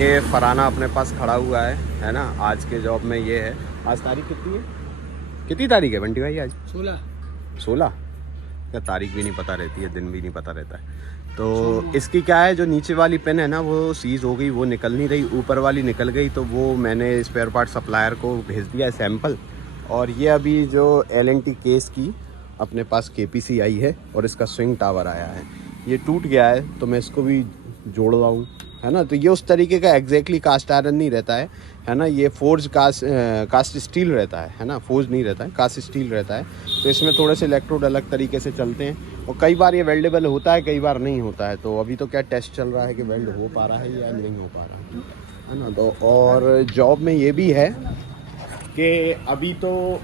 ये फराना अपने पास खड़ा हुआ है ना। आज के जॉब में ये है। आज तारीख कितनी है, कितनी तारीख है बंटी भाई? आज 16। क्या तारीख भी नहीं पता रहती है, दिन भी नहीं पता रहता है। तो इसकी क्या है, जो नीचे वाली पेन है ना वो सीज हो गई, वो निकल नहीं रही, ऊपर वाली निकल गई। तो वो मैंने स्पेयर पार्ट सप्लायर को भेज दिया है सैंपल। और ये अभी जो L&T केस की अपने पास KPC आई है और इसका स्विंग टावर आया है, ये टूट गया है तो मैं इसको भी जोड़ रहा हूँ, है ना। तो ये उस तरीके का एग्जैक्टली कास्ट आयरन नहीं रहता है ना। ये फोर्ज कास्ट स्टील रहता है ना। फोर्ज नहीं रहता है, कास्ट स्टील रहता है। तो इसमें थोड़े से इलेक्ट्रोड अलग तरीके से चलते हैं और कई बार ये वेल्डेबल होता है, कई बार नहीं होता है। तो अभी तो क्या टेस्ट चल रहा है कि वेल्ड हो पा रहा है या नहीं हो पा रहा है ना। तो और जॉब में ये भी है कि अभी तो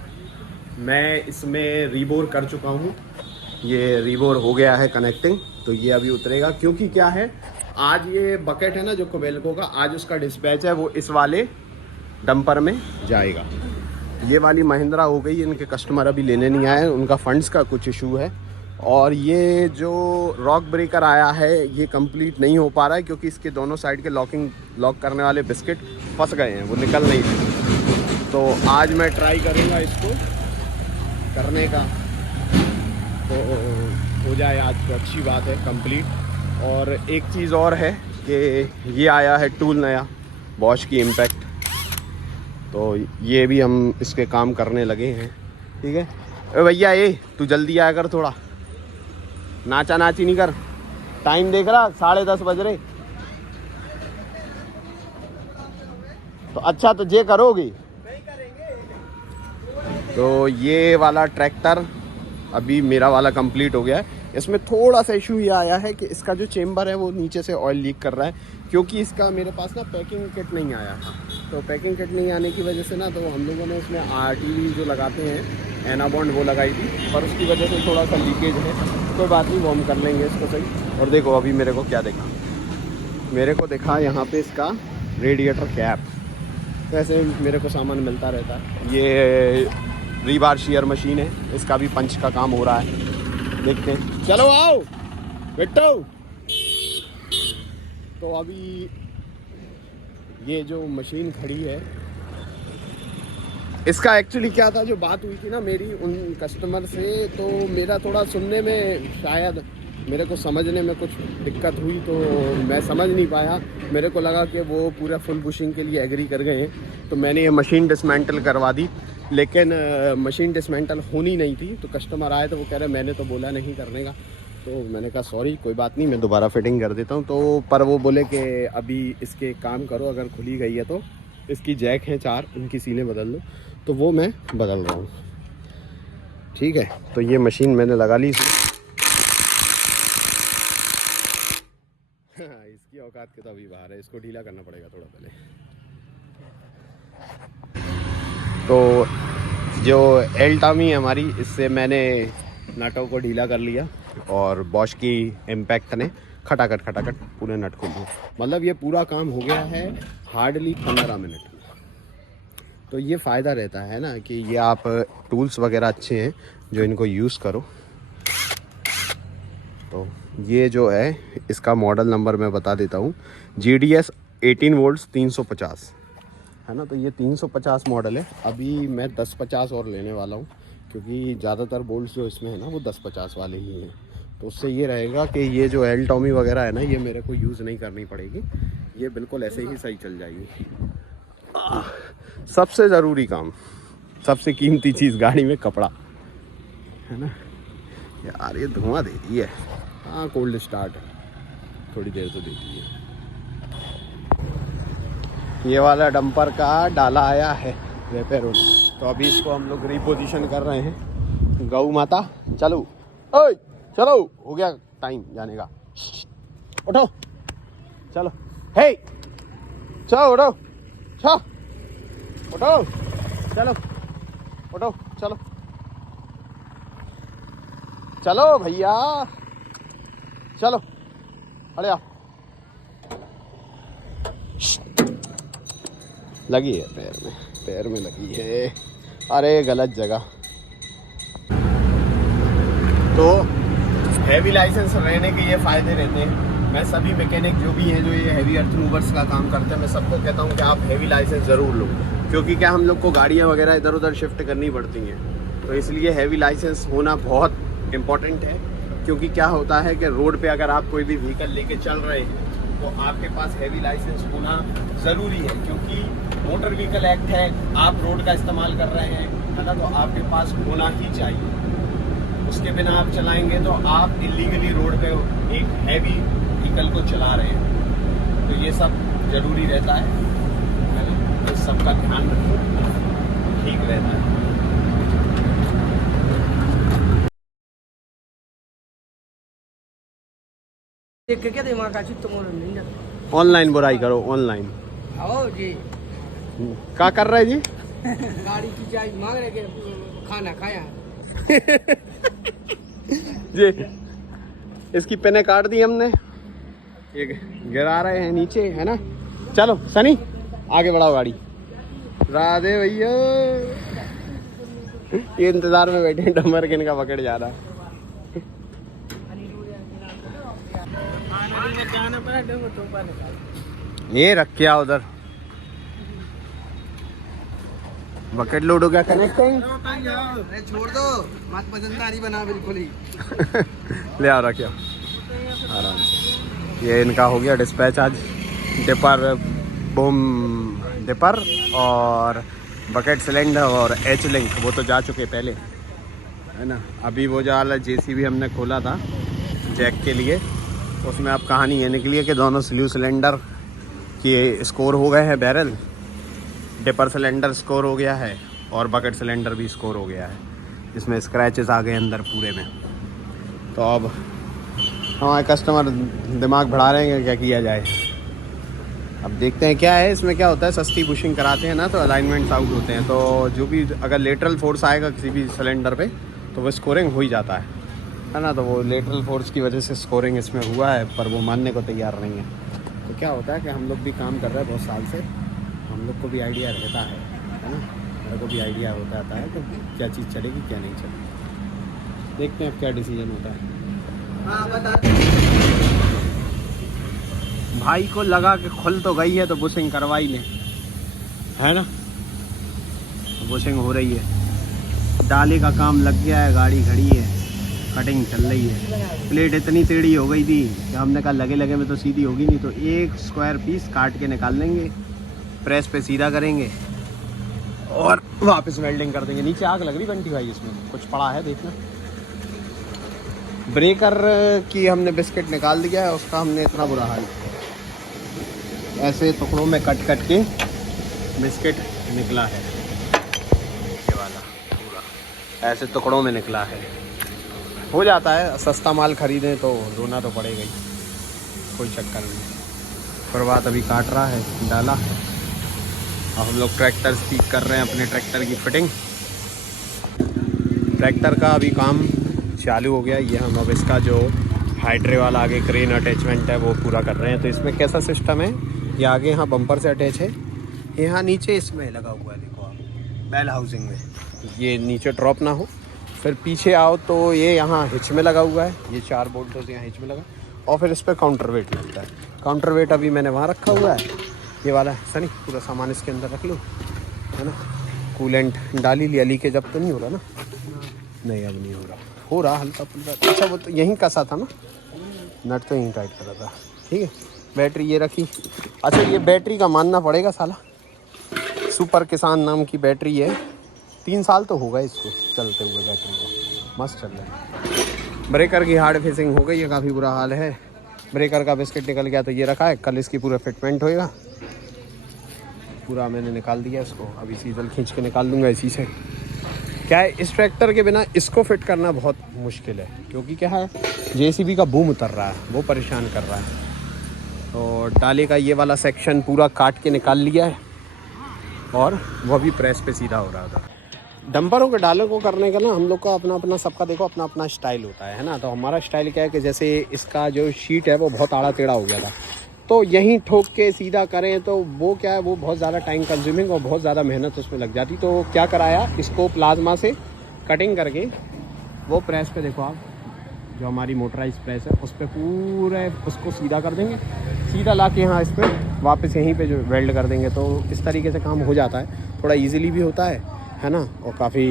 मैं इसमें रीबोर कर चुका हूँ। ये रीबोर हो गया है कनेक्टिंग, तो ये अभी उतरेगा। क्योंकि क्या है, आज ये बकेट है ना जो कोबेल्को का, आज उसका डिस्पैच है, वो इस वाले डंपर में जाएगा। ये वाली महिंद्रा हो गई, इनके कस्टमर अभी लेने नहीं आए, उनका फंड्स का कुछ इशू है। और ये जो रॉक ब्रेकर आया है ये कंप्लीट नहीं हो पा रहा है क्योंकि इसके दोनों साइड के लॉक करने वाले बिस्किट फंस गए हैं, वो निकल नहीं रहे। तो आज मैं ट्राई करूँगा इसको करने का, तो हो जाए आज तो अच्छी बात है कंप्लीट। और एक चीज़ और है कि ये आया है टूल नया बॉश की इम्पैक्ट, तो ये भी हम इसके काम करने लगे हैं। ठीक है। अरे भैया ये तू जल्दी आया कर, थोड़ा नाचा नाची नहीं कर, टाइम देख रहा 10:30 बज रहे। तो अच्छा तो ये करोगी। तो ये वाला ट्रैक्टर अभी मेरा वाला कंप्लीट हो गया है। इसमें थोड़ा सा इशू ये आया है कि इसका जो चेम्बर है वो नीचे से ऑयल लीक कर रहा है क्योंकि इसका मेरे पास ना पैकिंग किट नहीं आया था। तो पैकिंग किट नहीं आने की वजह से ना, तो हम लोगों ने उसमें RTV जो लगाते हैं एनाबॉन्ड वो लगाई थी, पर उसकी वजह से थोड़ा सा लीकेज है। कोई बात नहीं, वो हम कर लेंगे इसको सही। और देखो अभी मेरे को क्या देखा, मेरे को देखा यहाँ पे इसका रेडिएटर कैप। तो ऐसे मेरे को सामान मिलता रहता है। ये रीबार शेयर मशीन है, इसका भी पंच का काम हो रहा है, देखते हैं। चलो आओ बेटो। तो अभी ये जो मशीन खड़ी है, इसका एक्चुअली क्या था, जो बात हुई थी ना मेरी उन कस्टमर से, तो मेरा थोड़ा सुनने में शायद मेरे को समझने में कुछ दिक्कत हुई, तो मैं समझ नहीं पाया। मेरे को लगा कि वो पूरा फुल बुशिंग के लिए एग्री कर गए हैं, तो मैंने ये मशीन डिसमेंटल करवा दी। लेकिन मशीन डिसमेंटल होनी नहीं थी, तो कस्टमर आए तो वो कह रहे मैंने तो बोला नहीं करने का। तो मैंने कहा सॉरी, कोई बात नहीं, मैं दोबारा फिटिंग कर देता हूँ। तो पर वो बोले कि अभी इसके काम करो, अगर खुली गई है तो इसकी जैक है 4, उनकी सीलें बदल दो। तो वो मैं बदल रहा हूँ। ठीक है। तो ये मशीन मैंने लगा ली इसकी औकात के तो अभी बाहर है, इसको ढीला करना पड़ेगा थोड़ा पहले। तो जो एल्टामी है हमारी, इससे मैंने नटों को ढीला कर लिया और बॉश की इम्पैक्ट ने खटाखट पूरे नट खोल दिए। मतलब ये पूरा काम हो गया है हार्डली 15 मिनट में। तो ये फ़ायदा रहता है ना कि ये आप टूल्स वगैरह अच्छे हैं जो इनको यूज़ करो। तो ये जो है इसका मॉडल नंबर मैं बता देता हूँ, GDS 18 वोल्ट्स 350 है ना। तो ये 350 मॉडल है। अभी मैं 1050 और लेने वाला हूँ क्योंकि ज़्यादातर बोल्ट्स जो इसमें है ना वो 1050 वाले ही हैं। तो उससे ये रहेगा कि ये जो एल्टॉमी वगैरह है ना, ये मेरे को यूज़ नहीं करनी पड़ेगी, ये बिल्कुल ऐसे ही सही चल जाएगी। सबसे ज़रूरी काम, सबसे कीमती चीज़ गाड़ी में कपड़ा है ना। यार ये धुआं दे रही है। हाँ कोल्ड स्टार्ट है, थोड़ी देर तो देती है। ये वाला डंपर का डाला आया है रिपेयर होने, तो अभी इसको हम लोग रिपोजिशन कर रहे हैं। गौ माता चलो, ओए चलो, हो गया टाइम जाने का, उठो चलो, हे चलो उठो, चलो उठो, चलो उठो, चलो चलो भैया चलो, अरे आ लगी है पैर में लगी है। अरे गलत जगह। तो हैवी लाइसेंस रहने के ये फ़ायदे रहते हैं। मैं सभी मैकेनिक जो भी हैं जो ये हैवी अर्थ मूवर्स का काम करते हैं, मैं सबको कहता हूँ कि आप हैवी लाइसेंस ज़रूर लो, क्योंकि क्या हम लोग को गाड़ियाँ वगैरह इधर उधर शिफ्ट करनी पड़ती हैं, तो इसलिए हैवी लाइसेंस होना बहुत इम्पॉर्टेंट है। क्योंकि क्या होता है कि रोड पे अगर आप कोई भी व्हीकल लेके चल रहे हैं तो आपके पास हैवी लाइसेंस होना ज़रूरी है, क्योंकि मोटर व्हीकल एक्ट है, आप रोड का इस्तेमाल कर रहे हैं, है ना, तो आपके पास होना ही चाहिए। उसके बिना आप चलाएंगे तो आप इलीगली रोड पे एक हैवी व्हीकल को चला रहे हैं, तो ये सब ज़रूरी रहता है ना, तो सबका ध्यान रखो, ठीक रहता है। ऑनलाइन बुराई करो, ऑनलाइन आओ जी। क्या कर रहे जी? गाड़ी की चाय मांग रहे कि खाना खाया जी। इसकी पेने काट दी हमने, ये गिरा रहे हैं नीचे, है ना। चलो सनी आगे बढ़ाओ गाड़ी। राधे भैया, ये इंतजार में बैठे हैं, डमर किन का पकड़ जा रहा है। ये रख के आओ उधर, बकेट लोड हो गया कनेक्टिंग। छोड़ दो, मत पसंदारी बना बिल्कुल ही। ले आओ, रखियो आराम से। ये इनका हो गया डिस्पैच आज, डिपर, बूम डिपर और बकेट सिलेंडर और एच लिंक, वो तो जा चुके पहले, है ना। अभी वो जो वाला जेसीबी हमने खोला था जैक के लिए, उसमें अब कहानी ये निकली है कि दोनों स्ल्यू सिलेंडर के स्कोर हो गए हैं बैरल, डिपर सिलेंडर स्कोर हो गया है और बकेट सिलेंडर भी स्कोर हो गया है, जिसमें स्क्रैचेस आ गए अंदर पूरे में। तो अब हमारे कस्टमर दिमाग बढ़ा रहे हैं क्या किया जाए। अब देखते हैं क्या है इसमें। क्या होता है, सस्ती बुशिंग कराते हैं ना तो अलाइनमेंट्स आउट होते हैं, तो जो भी अगर लेटरल फोर्स आएगा किसी भी सिलेंडर पे तो वो स्कोरिंग हो ही जाता है ना। तो वो लेटरल फोर्स की वजह से स्कोरिंग इसमें हुआ है, पर वो मानने को तैयार नहीं है। तो क्या होता है कि हम लोग भी काम कर रहे हैं बहुत साल से, हम लोग को भी आइडिया रहता है ना, मेरे को भी आइडिया होता आता है कि क्या चीज़ चलेगी क्या नहीं चलेगी। देखते हैं अब क्या डिसीजन होता है। हाँ बता। भाई को लगा कि खुल तो गई है तो बुशिंग करवा ही ले, है ना। बुशिंग हो रही है, डाले का काम लग गया है, गाड़ी खड़ी है, कटिंग चल रही है। प्लेट इतनी टेढ़ी हो गई थी कि हमने कहा लगे लगे में तो सीधी होगी नहीं, तो एक स्क्वायर पीस काट के निकाल लेंगे, प्रेस पे सीधा करेंगे और वापस वेल्डिंग कर देंगे। नीचे आग लग रही बंटी भाई, इसमें कुछ पड़ा है देखना। ब्रेकर की हमने बिस्किट निकाल दिया है, उसका हमने इतना बुरा हाल, ऐसे टुकड़ों में कट कट के बिस्किट निकला है, ये वाला पूरा ऐसे टुकड़ों में निकला है। हो जाता है, सस्ता माल खरीदें तो रोना तो पड़ेगा ही, कोई चक्कर नहीं। प्रभात अभी काट रहा है डाला, अब हम लोग ट्रैक्टर स्पीक कर रहे हैं अपने ट्रैक्टर की फिटिंग। ट्रैक्टर का अभी काम चालू हो गया, ये हम अब इसका जो हाइड्रे वाला आगे क्रेन अटैचमेंट है वो पूरा कर रहे हैं। तो इसमें कैसा सिस्टम है, ये आगे यहाँ बम्पर से अटैच है, यहाँ नीचे इसमें लगा हुआ है, देखो आप बेल हाउसिंग में, ये नीचे ड्रॉप ना हो। फिर पीछे आओ तो ये यहाँ हिच में लगा हुआ है, ये 4 बोल्टों से यहाँ हिच में लगा, और फिर इस पर काउंटर वेट लगता है। काउंटर वेट अभी मैंने वहाँ रखा हुआ है, ये वाला सनी पूरा सामान इसके अंदर रख लो, है ना। कूलेंट डाल ही लिया, लीकेज अब तो नहीं हो रहा ना, नहीं अब नहीं हो रहा हल्का फुल्का। अच्छा वो तो यहीं कसा था ना, नट तो यहीं टाइट करा था, ठीक है। बैटरी ये रखी, अच्छा ये बैटरी का मानना पड़ेगा, साला सुपर किसान नाम की बैटरी है, 3 साल तो हो गए इसको चलते हुए, बैटरी को मस्त चल रहा है। ब्रेकर की हार्ड फिशिंग हो गई है, काफ़ी बुरा हाल है। ब्रेकर का बिस्किट निकल गया तो ये रखा है, कल इसकी पूरा फिटमेंट होएगा, पूरा मैंने निकाल दिया इसको, अभी सीजल खींच के निकाल दूंगा इसी से। क्या है, इस ट्रैक्टर के बिना इसको फिट करना बहुत मुश्किल है, क्योंकि क्या है जेसीबी का बूम उतर रहा है, वो परेशान कर रहा है। तो डाले का ये वाला सेक्शन पूरा काट के निकाल लिया है, और वह भी प्रेस पे सीधा हो रहा था। डंपरों के डालों को करने का ना हम लोग का अपना अपना, सबका देखो अपना अपना स्टाइल होता है ना। तो हमारा स्टाइल क्या है कि जैसे इसका जो शीट है वो बहुत आड़ा टेढ़ा हो गया था, तो यहीं ठोक के सीधा करें तो वो क्या है, वो बहुत ज़्यादा टाइम कंज्यूमिंग और बहुत ज़्यादा मेहनत उसमें लग जाती। तो क्या कराया, इसको प्लाज्मा से कटिंग करके वो प्रेस पे देखो आप जो हमारी मोटराइज प्रेस है उस पर पूरे उसको सीधा कर देंगे, सीधा ला के यहाँ इस पर वापस यहीं पे जो वेल्ड कर देंगे। तो इस तरीके से काम हो जाता है, थोड़ा इजीली भी होता है ना, और काफ़ी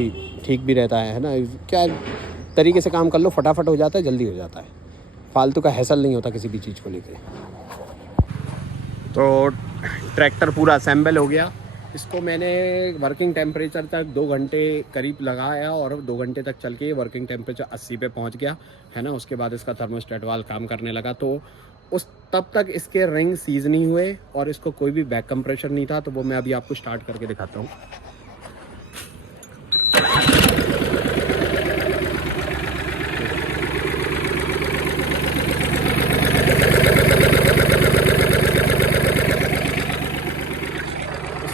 ठीक भी रहता है ना। क्या तरीके से काम कर लो, फटाफट हो जाता है, जल्दी हो जाता है, फालतू का हैसल नहीं होता किसी भी चीज़ को लेकर। तो ट्रैक्टर पूरा असेंबल हो गया। इसको मैंने वर्किंग टेम्परेचर तक 2 घंटे करीब लगाया और 2 घंटे तक चल के वर्किंग टेम्परेचर 80 पे पहुंच गया है ना। उसके बाद इसका थर्मोस्टेट वाल्व काम करने लगा। तो उस तब तक इसके रिंग सीज नहीं हुए और इसको कोई भी बैक कंप्रेशर नहीं था। तो वो मैं अभी आपको स्टार्ट करके दिखाता हूँ।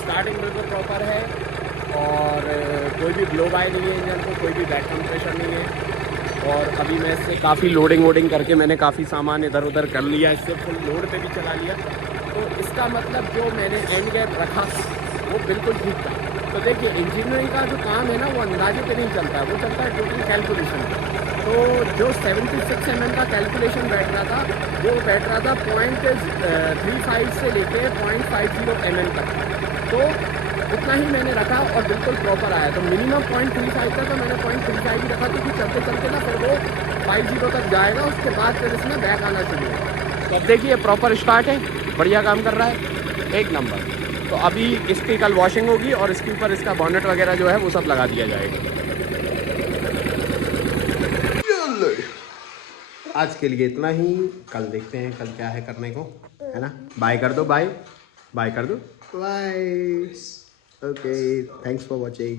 स्टार्टिंग बिल्कुल प्रॉपर है और कोई भी ब्लो बाय नहीं है इंजन को, कोई भी बैक कंप्रेशर नहीं है। और अभी मैं इससे काफ़ी लोडिंग वोडिंग करके मैंने काफ़ी सामान इधर उधर कर लिया, इससे फुल लोड पे भी चला लिया। तो इसका मतलब जो मैंने एंड गैप रखा वो बिल्कुल ठीक था। तो देखिए इंजीनियरिंग का जो काम है ना वो अंदाजे पे नहीं चलता, वो चलता है टोटल कैलकुलेशन पे। तो जो 76 mm का कैलकुलेशन बैठ रहा था वो बैठ रहा था 0.35 से लेके 0.50 mm तक। तो उतना ही मैंने रखा और बिल्कुल प्रॉपर आया। तो मिनिमम 0.35 था, तो मैंने 0.35 ही रखा, क्योंकि चलते चलते ना फिर वो 50 तक जाएगा, उसके बाद फिर इसमें बैक आना शुरू होगा। तो अब देखिए प्रॉपर स्टार्ट है, बढ़िया काम कर रहा है, एक नंबर। तो अभी इसकी कल वॉशिंग होगी और इसके ऊपर इसका बॉनेट वगैरह जो है वो सब लगा दिया जाएगा। आज के लिए इतना ही, कल देखते हैं कल क्या है करने को, है ना। बाय कर दो, बाय बाय कर दो, bye. Okay, thanks for watching.